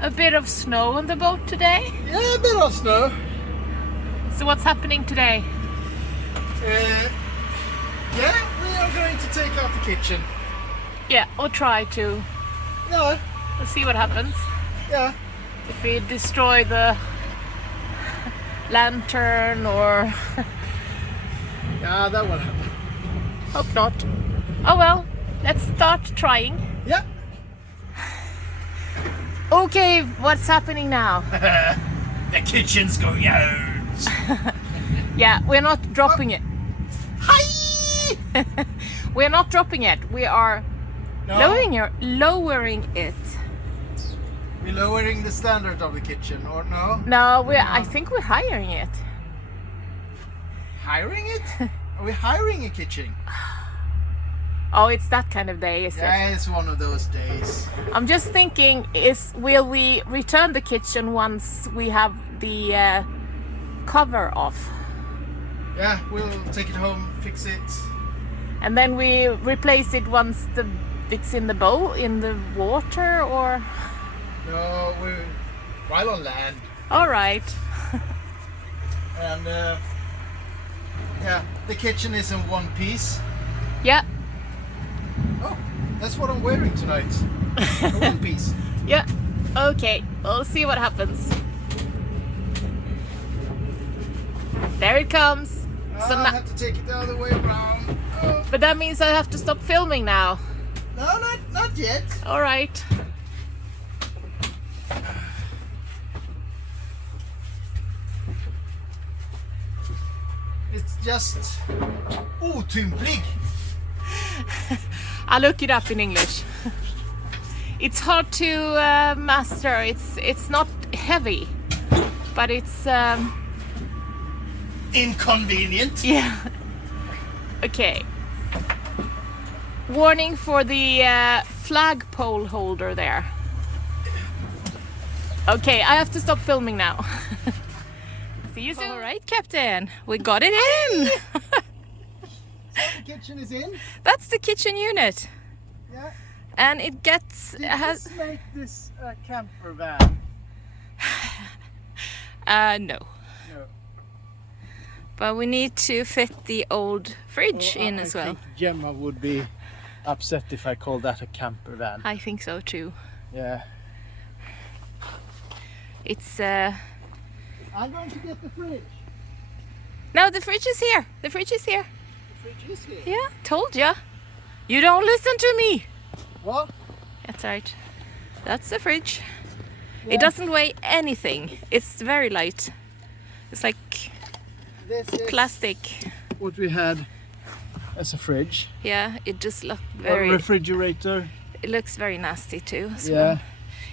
a bit of snow on the boat today. Yeah, a bit of snow. So what's happening today? Yeah, we are going to take out the kitchen. Yeah, or try to. Yeah, We'll see what happens. yeah. If we destroy the lantern or... Yeah, that will happen. Hope not. Oh well, let's start trying. Yeah. Okay, what's happening now? The kitchen's going out. Yeah, we're not dropping it. Hi! We're not dropping it. We are lowering it. We're lowering the standard of the kitchen, or no? No, I think we're hiring it. Hiring it? Are we hiring a kitchen? Oh, it's that kind of day, is it? Yeah, it's one of those days. I'm just thinking, will we return the kitchen once we have the cover off? Yeah, we'll take it home, fix it. And then we replace it once it's in the boat, in the water, or... No, we're while on land. All right. And yeah, the kitchen is in one piece. Yeah. Oh, that's what I'm wearing tonight. A one piece. Yeah. Okay, we'll see what happens. There it comes. So I have to take it the other way around. Oh. But that means I have to stop filming now. No, not yet. All right. It's just otymplig. I'll look it up in English. It's hard to master. It's not heavy, but it's Inconvenient. yeah. Okay. Warning for the flagpole holder there. Okay, I have to stop filming now. See you soon. All right, Captain. We got it in. The kitchen is in. That's the kitchen unit. Yeah. And it gets... Did this make this a camper van? No. No. But we need to fit the old fridge in as well. I think Gemma would be upset if I called that a camper van. I think so too. Yeah. It's... I'm going to get the fridge. No, the fridge is here. The fridge is here. The fridge is here. Yeah, told ya. You don't listen to me. What? That's right. That's the fridge. Yeah. It doesn't weigh anything. It's very light. It's like This is plastic. what we had as a fridge. Yeah, it just looked A very... refrigerator. It looks very nasty too. As Yeah. well.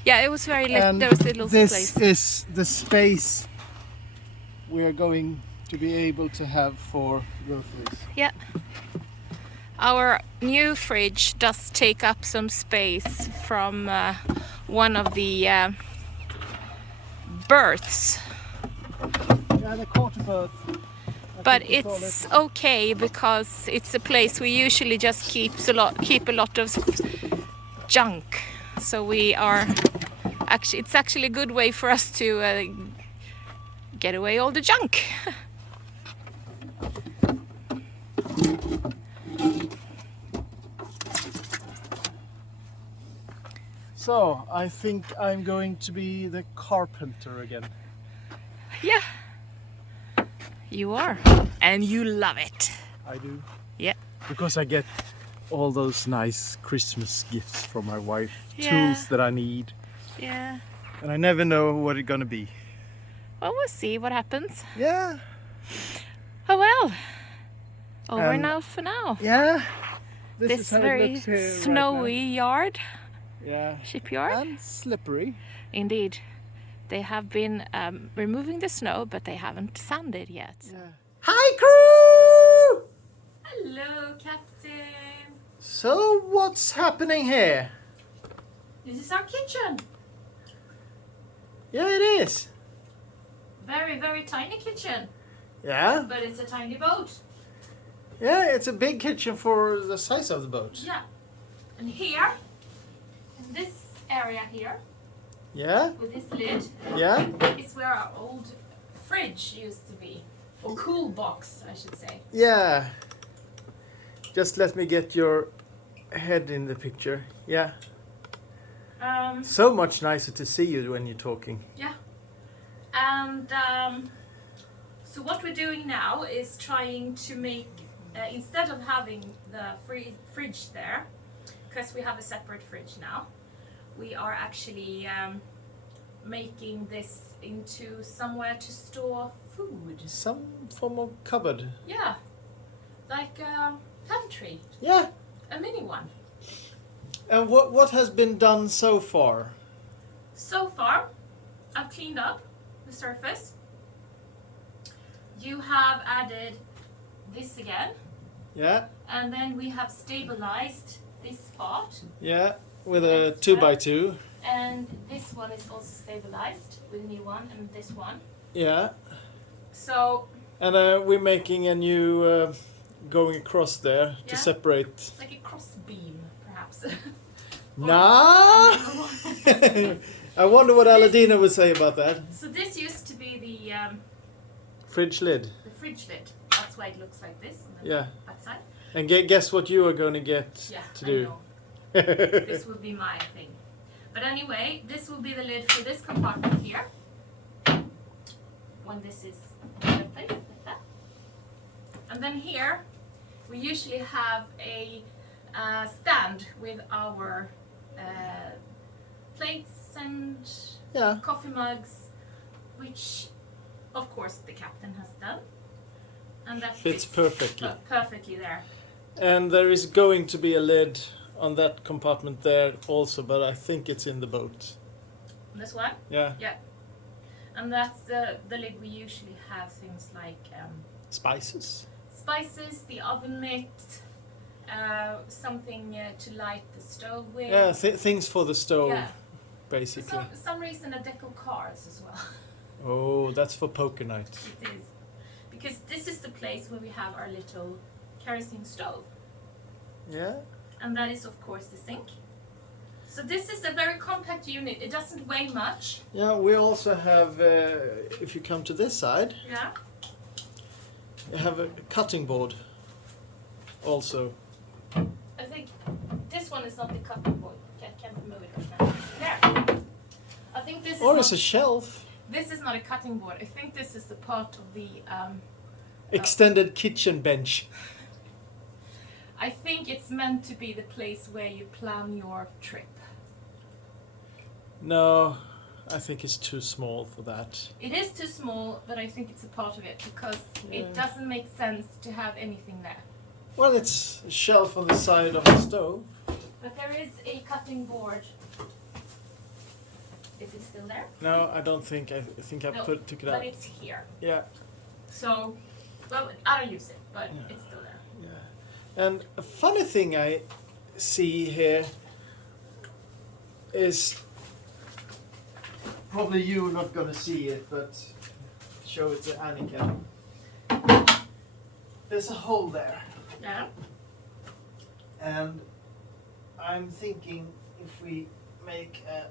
Yeah, it was very And there was little this place. is the space we're going to be able to have for groceries. Yeah. Our new fridge does take up some space from one of the berths. Yeah, the quarter berth. But it's okay because it's a place we usually just keep a lot of junk. So we are it's actually a good way for us to get away all the junk. So I think I'm going to be the carpenter again. Yeah. You are. And you love it. I do. Yeah. Because I get all those nice Christmas gifts from my wife. Yeah. Tools that I need. Yeah. And I never know what it's gonna be. Well, we'll see what happens. Yeah. Oh well. Over And- now for now. Yeah. This is how it very looks here right snowy yard, now. Yeah. shipyard. And slippery. Indeed. They have been removing the snow, but they haven't sanded yet. Yeah. Hi crew! Hello, Captain. So what's happening here? This is our kitchen. Yeah, it is. Very, very tiny kitchen, Yeah. but it's a tiny boat. Yeah, it's a big kitchen for the size of the boat. Yeah. And here, in this area here, Yeah? with this lid Yeah? is where our old fridge used to be. Or cool box, I should say. Yeah. Just let me get your head in the picture. Yeah. So much nicer to see you when you're talking. Yeah. And so what we're doing now is trying to make, instead of having the fridge there, because we have a separate fridge now, we are actually making this into somewhere to store food. Some form of cupboard. Yeah, like a pantry, Yeah. a mini one. And what has been done so far? So far, I've cleaned up the surface. You have added this again. Yeah. And then we have stabilized this part. Yeah. With a 2x2. And this one is also stabilized with a new one and this one. Yeah. So. And we're making a new going across there to separate. It's like a cross beam, perhaps. Nah. I wonder what Aladina would say about that. So this used to be the fridge lid. The fridge lid. That's why it looks like this on the backside. And guess what you are going to get to do. I know. This will be my thing. But anyway, this will be the lid for this compartment here. When this is in place like that. And then here, we usually have a stand with our plates and coffee mugs, which of course the captain has done. And that fits perfectly. Perfectly there. And there is going to be a lid on that compartment there also, but I think it's in the boat. This one? Yeah. Yeah. And that's the lid we usually have things like spices. Spices, the oven mitt, something to light the stove with. Yeah, things for the stove, basically. For some reason a deck of cards as well. Oh, that's for poker night. It is. Because this is the place where we have our little kerosene stove. Yeah. And that is of course the sink. So this is a very compact unit. It doesn't weigh much. Yeah, we also have, if you come to this side, you have a cutting board also. I think this one is not the cutting board. Can't move it right now. There. I think this is it's a shelf. This is not a cutting board. I think this is the part of the extended kitchen bench. I think it's meant to be the place where you plan your trip. No, I think it's too small for that. It is too small, but I think it's a part of it because it doesn't make sense to have anything there. Well, it's a shelf on the side of the stove. But there is a cutting board. Is it still there? No, I don't think. I think I took it out. But it's here. Yeah. So, well, I don't use it, but it's still there. Yeah. And a funny thing I see here is probably you're not going to see it, but show it to Annika. There's a hole there. Yeah. And I'm thinking if we make a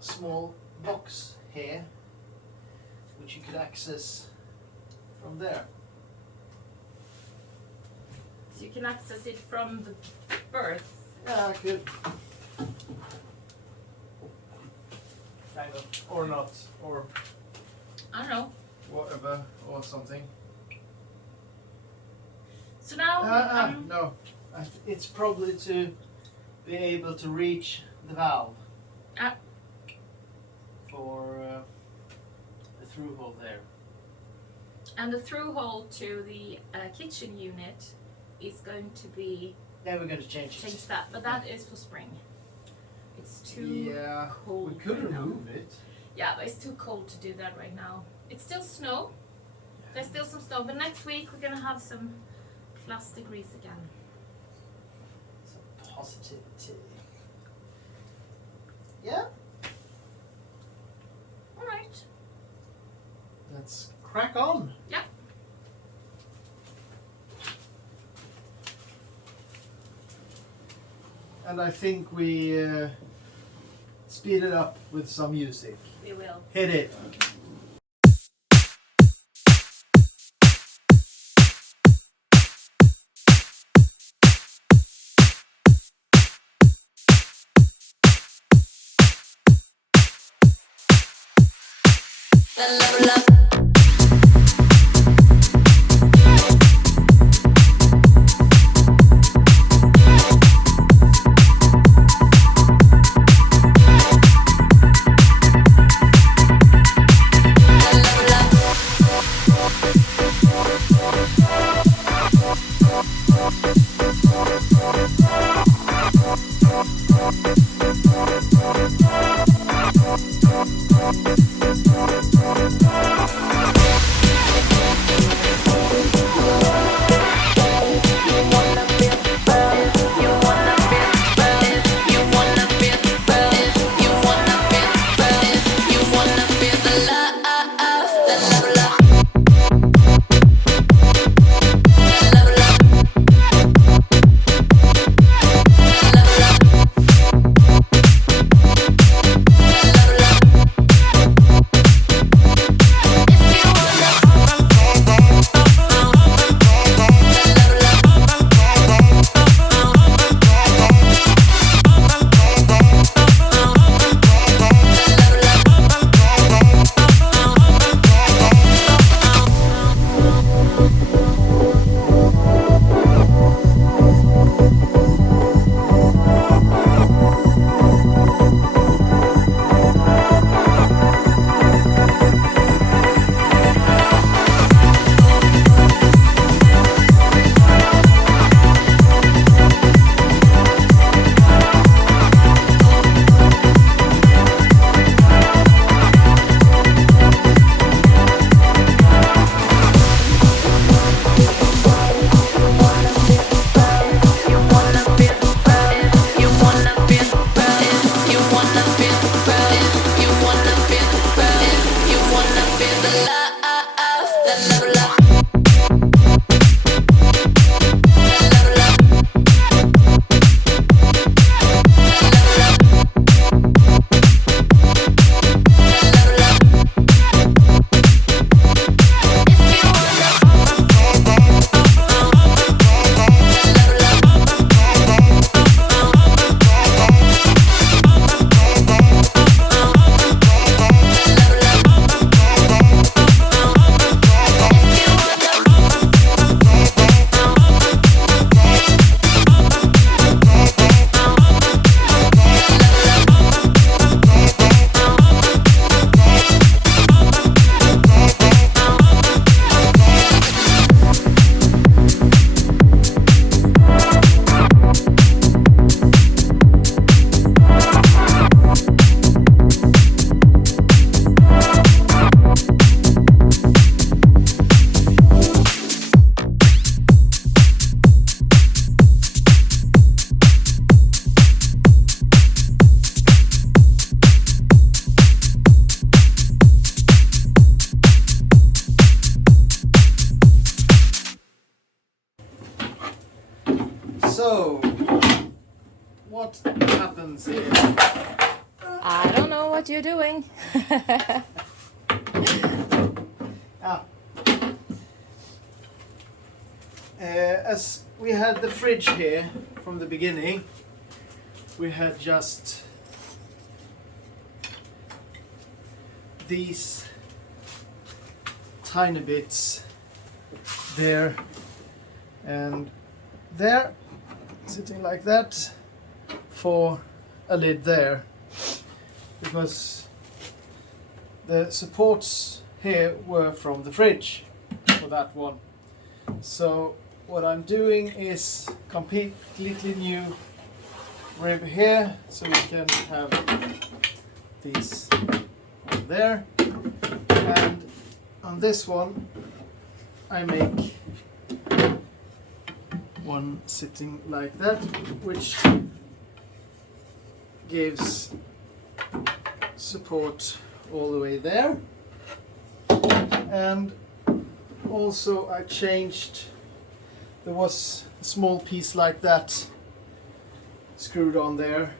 small box here, which you could access from there. So you can access it from the berth. Yeah, I could. Kind of. Or not. Or I don't know. whatever. Or something. So now... no. It's probably to be able to reach the valve. For the through hole there. And the through hole to the kitchen unit is going to be... Yeah, we're going to change that, but that is for spring. It's too cold. We could right remove now. it. Yeah, but it's too cold to do that right now. It's still snow. There's still some snow, but next week we're gonna have some plus degrees again. Some positivity. Yeah. All right. Let's crack on. Yeah. And I think we speed it up with some music. We will. Hit it. Level up. So, what happens here? I don't know what you're doing. Ah. As we had the fridge here from the beginning, we had just these tiny bits there and there, sitting like that, for a lid there, because the supports here were from the fridge for that one. So what I'm doing is completely new rib here, so we can have these on there, and on this one I make one sitting like that, which gives support all the way there. And also I changed, there was a small piece like that screwed on there,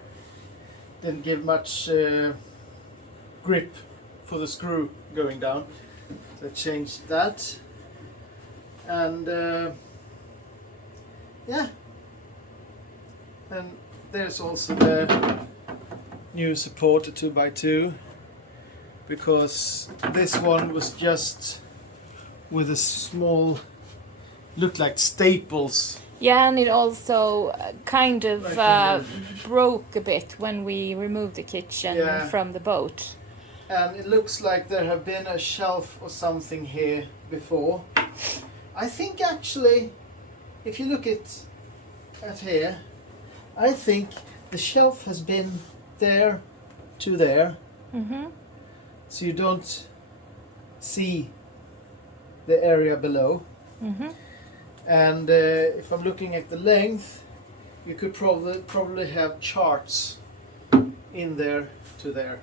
didn't give much grip for the screw going down. So I changed that. And yeah. And there's also the new support, the 2x2, because this one was just with a small, looked like staples. Yeah, and it also kind of Like broke a bit when we removed the kitchen Yeah. from the boat. And it looks like there have been a shelf or something here before. I think actually, if you look at here, I think the shelf has been there to there, Mm-hmm. so you don't see the area below. Mm-hmm. And if I'm looking at the length, you could probably have charts in there to there.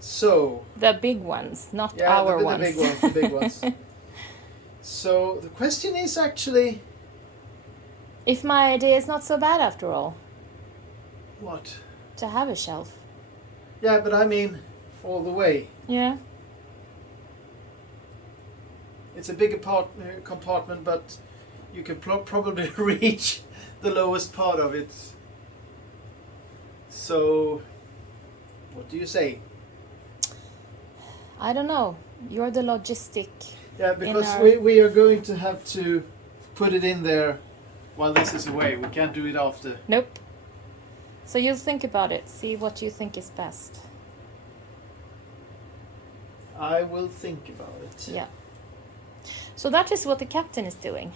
So The big ones, not yeah, our the ones. big ones, the big ones. So the question is actually, If my idea is not so bad after all, what? to have a shelf. Yeah, but I mean, all the way. Yeah. It's a big compartment, but you can probably reach the lowest part of it. So, what do you say? I don't know. You're the logistic. Yeah, because our- we are going to have to put it in there while this is away. We can't do it after. Nope. So you'll think about it. See what you think is best. I will think about it. Yeah. So that is what the captain is doing.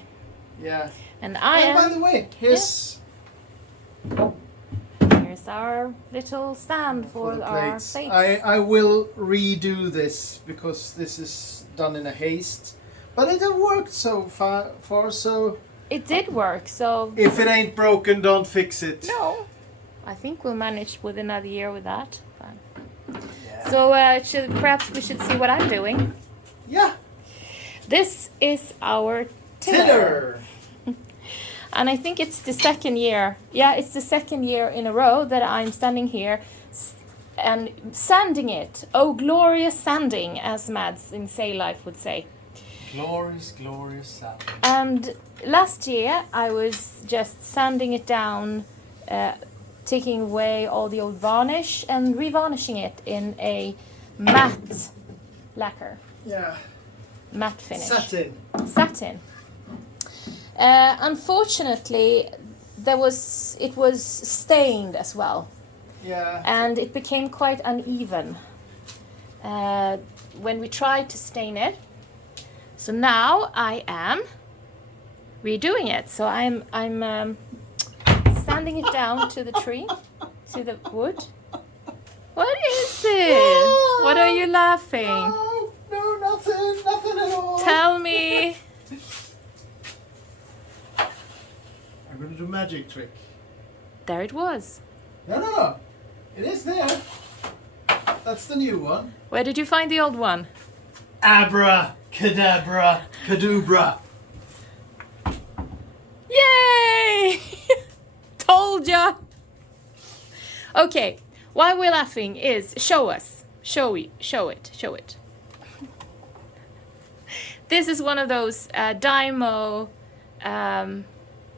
Yeah. And I And by am... the way, here's Here's our little stand for, the our plates. plates. I will redo this because this is done in a haste. But it has worked so far, so It did work, so... if it ain't broken, don't fix it. No. I think we'll manage with another year with that. Yeah. So perhaps we should see what I'm doing. Yeah. This is our tiller. Tiller. And I think it's the second year. Yeah, it's the second year in a row that I'm standing here and sanding it. Oh, glorious sanding, as Mads in Say Life would say. Glorious, glorious sound. And last year I was just sanding it down, taking away all the old varnish and revarnishing it in a matte lacquer, Yeah. matte finish. Satin. Unfortunately, it was stained as well, Yeah. and it became quite uneven when we tried to stain it. So now I am redoing it. So I'm sanding it down to the tree, to the wood. What is it? What are you laughing? No, nothing at all. Tell me. I'm gonna do magic trick. There it was. No. It is there. That's the new one. Where did you find the old one? Abra, cadabra, cadubra. Yay! Told ya! Okay, why we're laughing is show it. This is one of those Dymo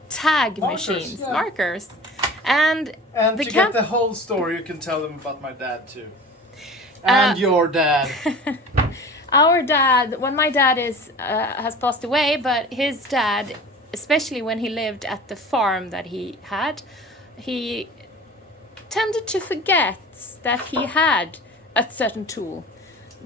tag Markers, machines, yeah. markers. And And the to camp- get the whole story, you can tell them about my dad too. And your dad. Our dad, when my dad has passed away, but his dad, especially when he lived at the farm that he had, he tended to forget that he had a certain tool.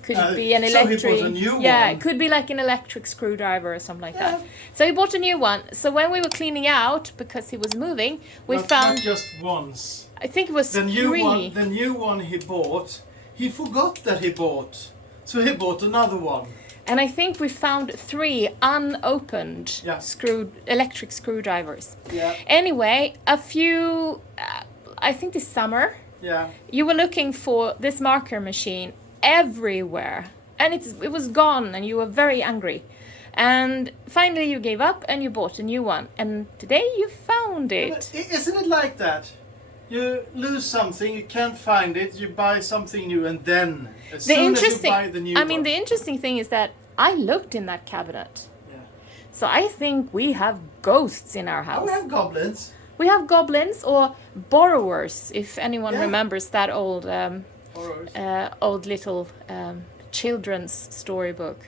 Could it be an so he electric? bought a new yeah, one. it could be like an electric screwdriver or something like Yeah. that. So he bought a new one. So when we were cleaning out because he was moving, we Not found. just once. I think it was The new three. one. The new one he bought. He forgot that he bought, so he bought another one. And I think we found 3 unopened Yeah. electric screwdrivers. Yeah. Anyway, a few, I think this summer, Yeah. you were looking for this marker machine everywhere. And it was gone and you were very angry. And finally you gave up and you bought a new one. And today you found it. Isn't it like that? You lose something, you can't find it, you buy something new, and then as The soon as you interesting, buy the new I mean, one, the interesting thing is that I looked in that cabinet. yeah. So I think we have ghosts in our Oh, house. we have goblins. We have goblins or borrowers, if anyone Yeah. remembers that old, Horrors. old little children's storybook.